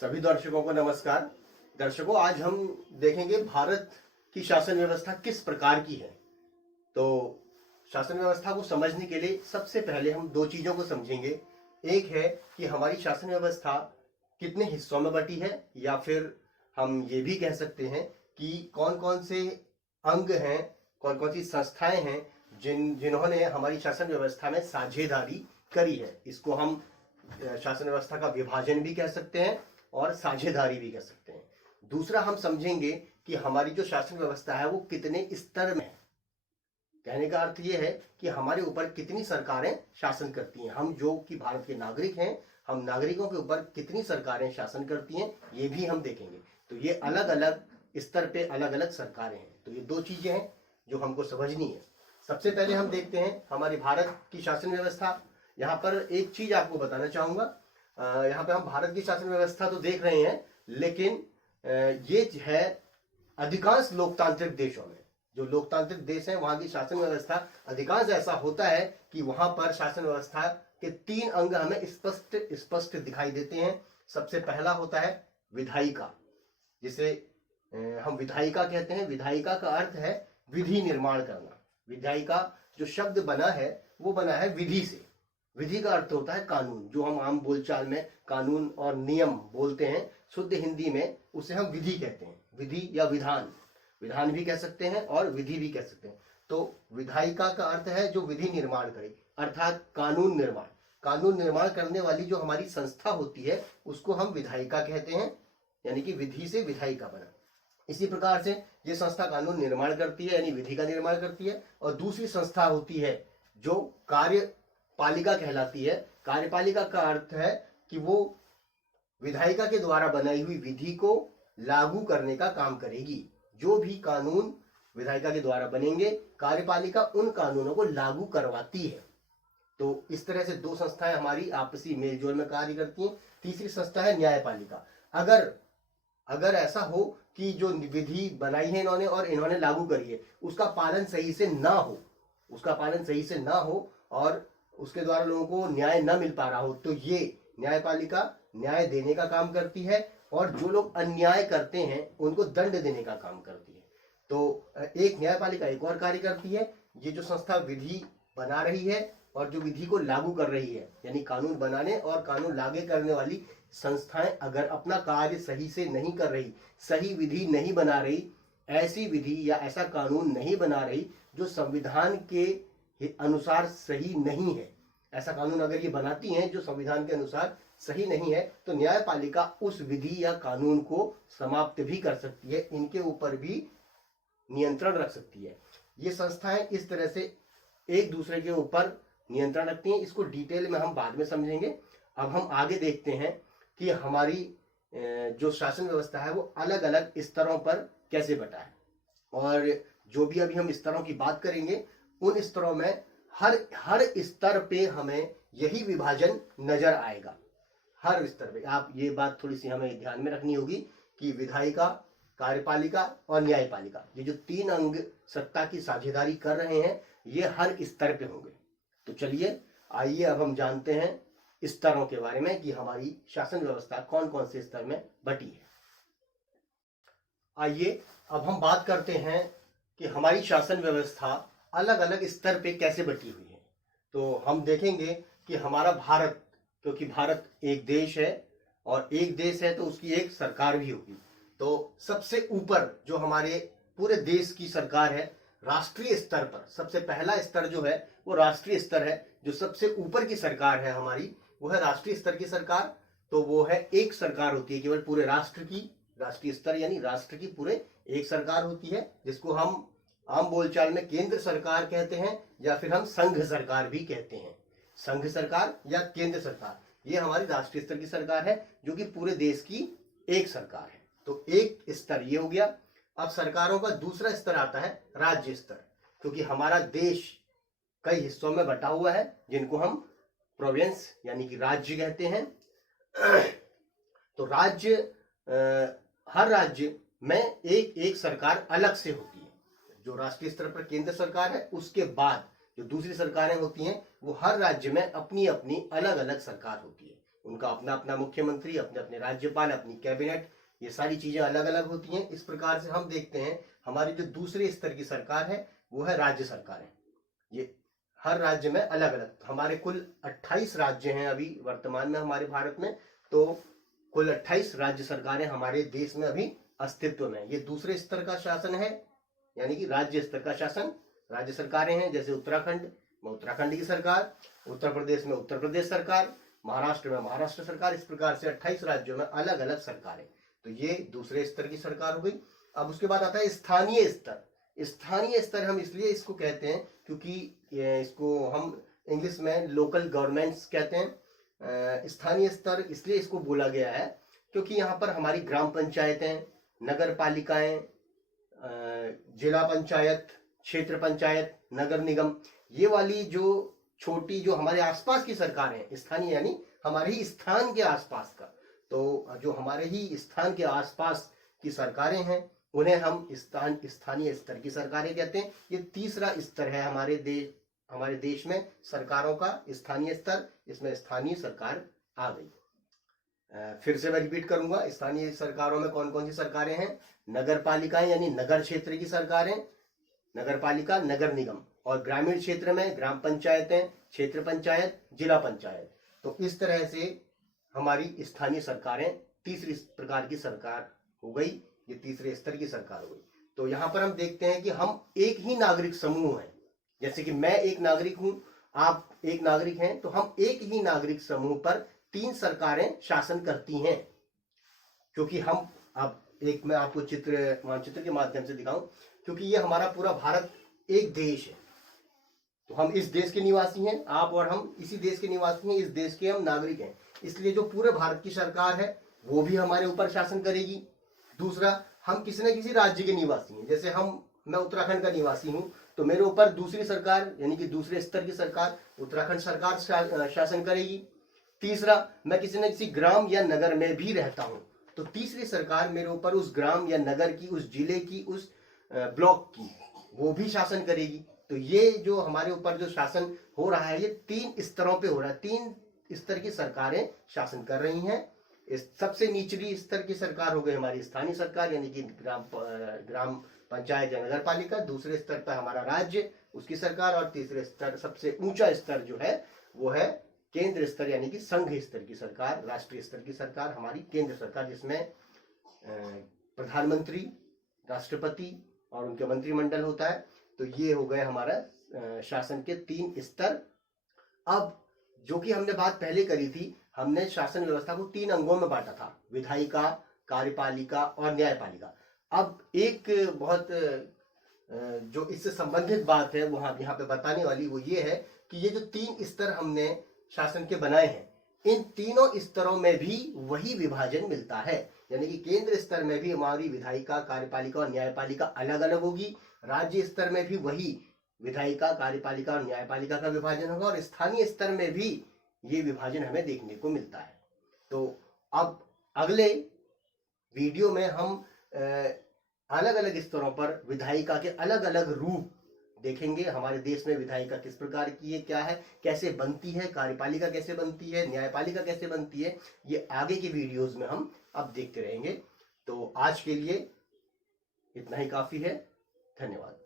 सभी दर्शकों को नमस्कार। दर्शकों, आज हम देखेंगे भारत की शासन व्यवस्था किस प्रकार की है। तो शासन व्यवस्था को समझने के लिए सबसे पहले हम दो चीजों को समझेंगे। एक है कि हमारी शासन व्यवस्था कितने हिस्सों में बटी है, या फिर हम ये भी कह सकते हैं कि कौन कौन से अंग हैं, कौन कौन सी संस्थाएं हैं जिन्होंने हमारी शासन व्यवस्था में साझेदारी करी है। इसको हम शासन व्यवस्था का विभाजन भी कह सकते हैं और साझेदारी भी कह सकते हैं। दूसरा, हम समझेंगे कि हमारी जो शासन व्यवस्था है वो कितने स्तर में है। कहने का अर्थ ये है कि हमारे ऊपर कितनी सरकारें शासन करती हैं। हम जो कि भारत के नागरिक हैं, हम नागरिकों के ऊपर कितनी सरकारें शासन करती हैं, ये भी हम देखेंगे। तो ये अलग अलग स्तर पे अलग अलग सरकारें हैं। तो ये दो चीजें हैं जो हमको समझनी है। सबसे पहले हम देखते हैं हमारी भारत की शासन व्यवस्था। यहाँ पर एक चीज आपको बताना चाहूंगा। यहाँ पे हम भारत की शासन व्यवस्था तो देख रहे हैं, लेकिन ये है अधिकांश लोकतांत्रिक देशों में। जो लोकतांत्रिक देश हैं वहां की शासन व्यवस्था अधिकांश ऐसा होता है कि वहां पर शासन व्यवस्था के तीन अंग हमें स्पष्ट दिखाई देते हैं। सबसे पहला होता है विधायिका, जिसे हम विधायिका कहते हैं। विधायिका का अर्थ है विधि निर्माण करना। विधायिका जो शब्द बना है वो बना है विधि से। विधि का अर्थ होता है कानून, जो हम आम बोलचाल में कानून और नियम बोलते हैं। शुद्ध हिंदी में उसे हम विधि कहते हैं। विधि या विधान, विधान भी कह सकते हैं और विधि भी कह सकते हैं। तो विधायिका का अर्थ है जो विधि निर्माण करे, अर्थात कानून निर्माण। कानून निर्माण करने वाली जो हमारी संस्था होती है उसको हम विधायिका कहते हैं, यानी कि विधि से विधायिका बना। इसी प्रकार से ये संस्था कानून निर्माण करती है, यानी विधि का निर्माण करती है। और दूसरी संस्था होती है जो कार्यपालिका कहलाती है। कार्यपालिका का अर्थ है कि वो विधायिका के द्वारा बनाई हुई विधि को लागू करने का काम करेगी। जो भी कानून विधायिका के द्वारा बनेंगे, कार्यपालिका उन कानूनों को लागू करवाती है। तो इस तरह से दो संस्थाएं हमारी आपसी मेलजोल में कार्य करती हैं। तीसरी संस्था है न्यायपालिका। अगर ऐसा हो कि जो विधि बनाई है इन्होंने और इन्होंने लागू करी है, उसका पालन सही से ना हो और उसके द्वारा लोगों को न्याय न मिल पा रहा हो, तो ये न्यायपालिका न्याय देने का काम करती है और जो लोग अन्याय करते हैं उनको दंड देने का काम करती है। तो एक न्यायपालिका एक और कार्य करती है। ये जो संस्था विधि बना रही है और जो विधि को लागू कर रही है, यानी कानून बनाने और कानून लागू करने वाली संस्थाएं अगर अपना कार्य सही से नहीं कर रही, सही विधि नहीं बना रही, ऐसी विधि या ऐसा कानून नहीं बना रही जो संविधान के अनुसार सही नहीं है, ऐसा कानून अगर ये बनाती हैं जो संविधान के अनुसार सही नहीं है, तो न्यायपालिका उस विधि या कानून को समाप्त भी कर सकती है, इनके ऊपर भी नियंत्रण रख सकती है। ये संस्थाएं इस तरह से एक दूसरे के ऊपर नियंत्रण रखती हैं। इसको डिटेल में हम बाद में समझेंगे। अब हम आगे देखते हैं कि हमारी जो शासन व्यवस्था है वो अलग अलग स्तरों पर कैसे बटा है। और जो भी अभी हम स्तरों की बात करेंगे, उन स्तरों में हर स्तर पे हमें यही विभाजन नजर आएगा। हर स्तर पे आप ये बात थोड़ी सी हमें ध्यान में रखनी होगी कि विधायिका, कार्यपालिका और न्यायपालिका, ये जो तीन अंग सत्ता की साझेदारी कर रहे हैं, ये हर स्तर पे होंगे। तो चलिए आइए अब हम जानते हैं स्तरों के बारे में कि हमारी शासन व्यवस्था कौन कौन से स्तर में बटी है। आइए अब हम बात करते हैं कि हमारी शासन व्यवस्था अलग अलग स्तर पे कैसे बटी हुई है। तो हम देखेंगे कि हमारा भारत, क्योंकि भारत एक देश है और एक देश है तो उसकी एक सरकार भी होगी। तो सबसे ऊपर जो हमारे पूरे देश की सरकार है, राष्ट्रीय स्तर पर सबसे पहला स्तर जो है वो राष्ट्रीय स्तर है। जो सबसे ऊपर की सरकार है हमारी, वो है राष्ट्रीय स्तर की सरकार। तो वो है एक सरकार होती है केवल पूरे राष्ट्र की। राष्ट्रीय स्तर यानी राष्ट्र की पूरे एक सरकार होती है, जिसको हम आम बोलचाल में केंद्र सरकार कहते हैं या फिर हम संघ सरकार भी कहते हैं। संघ सरकार या केंद्र सरकार, ये हमारी राष्ट्रीय स्तर की सरकार है जो कि पूरे देश की एक सरकार है। तो एक स्तर ये हो गया। अब सरकारों का दूसरा स्तर आता है राज्य स्तर, क्योंकि हमारा देश कई हिस्सों में बटा हुआ है जिनको हम प्रोविंस यानी कि राज्य कहते हैं। तो हर राज्य में एक सरकार अलग से होती है। जो राष्ट्रीय स्तर पर केंद्र सरकार है, उसके बाद जो दूसरी सरकारें होती हैं वो हर राज्य में अपनी अपनी अलग अलग सरकार होती है। उनका अपना अपना मुख्यमंत्री, अपने अपने राज्यपाल, अपनी कैबिनेट, ये सारी चीजें अलग अलग होती हैं। इस प्रकार से हम देखते हैं हमारी जो दूसरे स्तर की सरकार है वो है राज्य सरकार है। ये हर राज्य में अलग अलग, हमारे कुल 28 राज्य हैं अभी वर्तमान में हमारे भारत में, तो कुल 28 राज्य सरकारें हमारे देश में अभी अस्तित्व में। ये दूसरे स्तर का शासन है, यानी कि राज्य स्तर का शासन। राज्य सरकारें हैं जैसे उत्तराखंड में उत्तराखंड की सरकार, उत्तर प्रदेश में उत्तर प्रदेश सरकार, महाराष्ट्र में महाराष्ट्र सरकार। इस प्रकार से 28 राज्यों में अलग अलग सरकारें। तो ये दूसरे स्तर की सरकार हो गई। अब उसके बाद आता है स्थानीय स्तर। स्थानीय स्तर हम इसलिए इसको कहते हैं क्योंकि इसको हम इंग्लिश में लोकल गवर्नमेंट्स कहते हैं। स्थानीय स्तर इसलिए इसको बोला गया है क्योंकि यहाँ पर हमारी ग्राम पंचायतें, नगर पालिकाएं, जिला पंचायत, क्षेत्र पंचायत, नगर निगम, ये वाली जो छोटी जो हमारे आसपास की सरकार है, स्थानीय यानी हमारे ही स्थान के आसपास का, तो जो हमारे ही स्थान के आसपास की सरकारें हैं उन्हें हम स्थानीय स्तर की सरकारें कहते हैं। ये तीसरा स्तर है हमारे देश में सरकारों का, स्थानीय स्तर। इसमें स्थानीय सरकार आ गई। फिर से मैं रिपीट करूंगा, स्थानीय सरकारों में कौन कौन सी सरकारें हैं? नगर पालिकाएं यानी नगर क्षेत्र की सरकारें, नगर पालिका, नगर निगम, और ग्रामीण क्षेत्र में ग्राम पंचायतें, क्षेत्र पंचायत, जिला पंचायत। तो इस तरह से हमारी स्थानीय सरकारें तीसरी प्रकार की सरकार हो गई, ये तीसरे स्तर की सरकार हो गई। तो यहाँ पर हम देखते हैं कि हम एक ही नागरिक समूह हैं। जैसे कि मैं एक नागरिक हूं, आप एक नागरिक हैं, तो हम एक ही नागरिक समूह पर 3 सरकारें शासन करती हैं। क्योंकि हम, अब एक मैं आपको मानचित्र के माध्यम से दिखाऊं, क्योंकि ये हमारा पूरा भारत एक देश है, तो हम इस देश के निवासी हैं, आप और हम इसी देश के निवासी हैं, इस देश के हम नागरिक हैं। इसलिए जो पूरे भारत की सरकार है वो भी हमारे ऊपर शासन करेगी। दूसरा, हम किसी न किसी राज्य के निवासी हैं, जैसे मैं उत्तराखंड का निवासी हूं, तो मेरे ऊपर दूसरी सरकार यानी कि दूसरे स्तर की सरकार उत्तराखंड सरकार शासन करेगी। तीसरा, मैं किसी न किसी ग्राम या नगर में भी रहता हूं, तो तीसरी सरकार मेरे ऊपर उस ग्राम या नगर की, उस जिले की, उस ब्लॉक की, वो भी शासन करेगी। तो ये जो हमारे ऊपर जो शासन हो रहा है ये 3 स्तरों पे हो रहा है। 3 स्तर की सरकारें शासन कर रही हैं। इस सबसे निचली स्तर की सरकार हो गई हमारी स्थानीय सरकार, यानी कि ग्राम पंचायत या नगर पालिका। दूसरे स्तर पर हमारा राज्य, उसकी सरकार, और तीसरे स्तर, सबसे ऊंचा स्तर जो है वो है केंद्र स्तर यानी कि संघ स्तर की सरकार, राष्ट्रीय स्तर की सरकार, हमारी केंद्र सरकार, जिसमें प्रधानमंत्री, राष्ट्रपति और उनके मंत्रिमंडल होता है। तो ये हो गए हमारा शासन के 3 स्तर। अब जो कि हमने बात पहले करी थी, हमने शासन व्यवस्था को 3 अंगों में बांटा था, विधायिका, कार्यपालिका और न्यायपालिका। अब एक बहुत जो इससे संबंधित बात है वो यहाँ पे बताने वाली, वो ये है कि ये जो 3 स्तर हमने शासन के बनाए हैं, इन तीनों स्तरों में भी वही विभाजन मिलता है। यानी कि केंद्र स्तर में भी हमारी विधायिका, कार्यपालिका और न्यायपालिका अलग अलग होगी, राज्य स्तर में भी वही विधायिका, कार्यपालिका और न्यायपालिका का विभाजन होगा, और स्थानीय स्तर में भी ये विभाजन हमें देखने को मिलता है। तो अब अगले वीडियो में हम अलग अलग स्तरों पर विधायिका के अलग अलग रूप देखेंगे। हमारे देश में विधायिका किस प्रकार की है, क्या है, कैसे बनती है, कार्यपालिका कैसे बनती है, न्यायपालिका कैसे बनती है, ये आगे के वीडियोस में हम अब देखते रहेंगे। तो आज के लिए इतना ही काफी है। धन्यवाद।